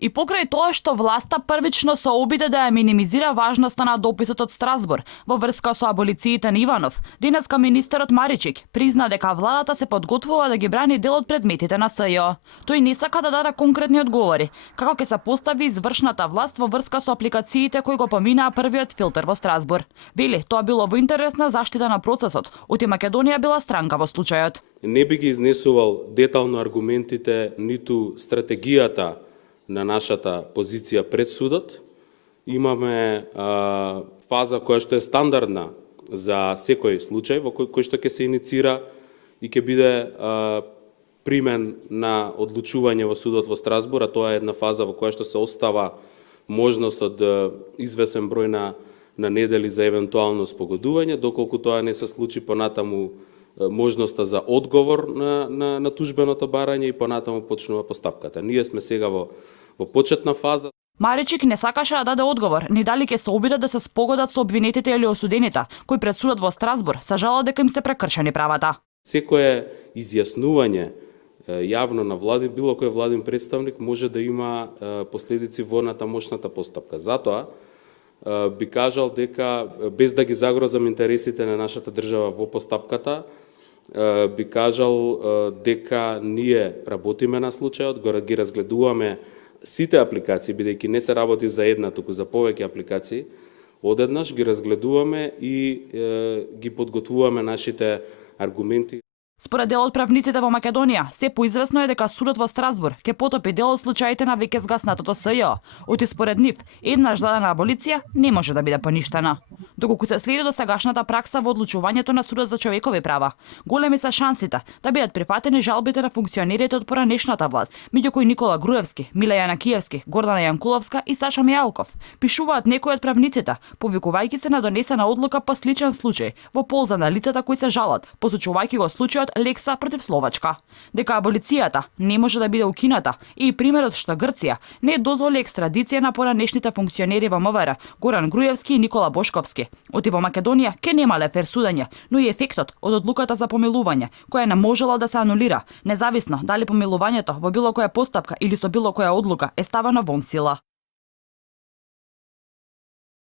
И покрај тоа што власта првично се обиде да ја минимизира важноста на дописот од Страсбур во врска со аболициите на Иванов, денеска министерот Маричик призна дека владата се подготвува да ги брани дел од предметите на СЈО. Тој не сака да даде конкретни одговори како ќе се постави извршната власт во врска со апликациите кои го поминаа првиот филтер во Страсбур. Вели, тоа било во интерес на заштита на процесот, оти Македонија била странка во случајот. Не би ги изнесувал детално аргументите, ниту стратегијата на нашата позиција пред судот. Имаме фаза која што е стандардна за секој случај во кој што ќе се иницира и ќе биде примен на одлучување во судот во Страсбур, а тоа е една фаза во која што се остава можност од извесен број на недели за евентуално спогодување, доколку тоа не се случи понатаму можноста за одговор на тужбеното барање и понатаму почнува постапката. Ние сме сега во почетна фаза. Маричик не сакаше да даде одговор, ни дали ќе се обидат да се спогодат со обвинетите или осудените, кои пред судот во Страсбур сажалат дека им се прекршени правата. Секое изјаснување јавно на владин, било кој владин представник може да има последици во натамошната постапка. Затоа би кажал дека, без да ги загрозам интересите на нашата држава во постапката, би кажал дека ние работиме на случајот, ги разгледуваме сите апликации, бидејќи не се работи за една, туку за повеќе апликации, одеднаш ги разгледуваме и ги подготвуваме нашите аргументи. Според дел од правниците во Македонија, се поизвестно е дека судот во Страсбур ќе потопи дел од случаите на веќе згаснатото СЈО. Оти според нив, еднаш дадена аболиција не може да биде поништена. Доколку се следи до сегашната пракса во одлучувањето на судот за човекови права, големи се шансите да бидат прифатени жалбите на функционерите од поранешната власт, меѓу кои Никола Груевски, Мила Јанакиевски, Гордана Јанкуловска и Саша Мијалков. Пишуваат некои од правниците, повикувајќи се на донесена одлука по сличен случај во полза на лицата кои се жалат, посочувајќи го случајот Лекса против Словачка. Дека аболицијата не може да биде укината и примерот што Грција не дозволи екстрадиција на поранешните функционери во МВР Горан Груевски и Никола Бошковски. Оти во Македонија ке немале фер судење, но и ефектот од одлуката за помилување, која не можела да се анулира, независно дали помилувањето во било која постапка или со било која одлука е ставено вон сила.